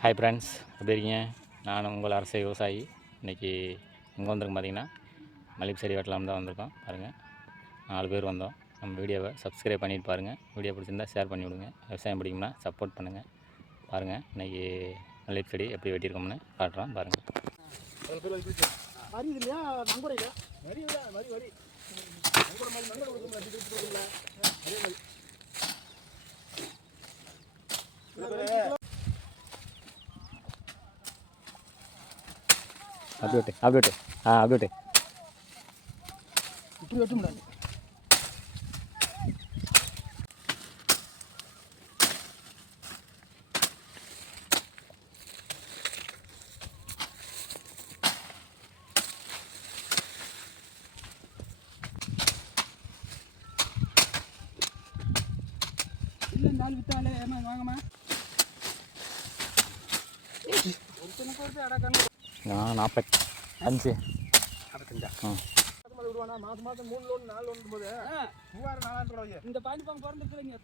Hi friends, எப்படி இருக்கீங்க? நான் உங்கள் அரசு விவசாயி. இன்றைக்கி எங்கே வந்திருக்கோம் பார்த்தீங்கன்னா, மல்லிகை செடி வெட்டலாம் தான் வந்திருக்கோம். பாருங்கள், 4 பேர் வந்தோம். நம்ம வீடியோவை சப்ஸ்கிரைப் பண்ணிட்டு பாருங்கள். வீடியோ பிடிச்சிருந்தால் ஷேர் பண்ணி விடுங்க. விவசாயம் பிடிக்கும்னா சப்போர்ட் பண்ணுங்கள். பாருங்கள், இன்றைக்கி மல்லிகை செடி எப்படி வெட்டியிருக்கோம்னு காட்டுறோம் பாருங்கள். அப்படியே அப்படியே இப்படி வெட்ட முடியாது. இல்லை நாள் வித்தாலே ஏமா வாங்கம்மா ஒருத்தனுக்கு ஒருத்தர் அடக்கணும். 45 விடுவானா மாதம் 3 லோன் 4 லோன் போது 3000 4000 ரூபாய். இந்த 15 பிறந்துருக்குறீங்க.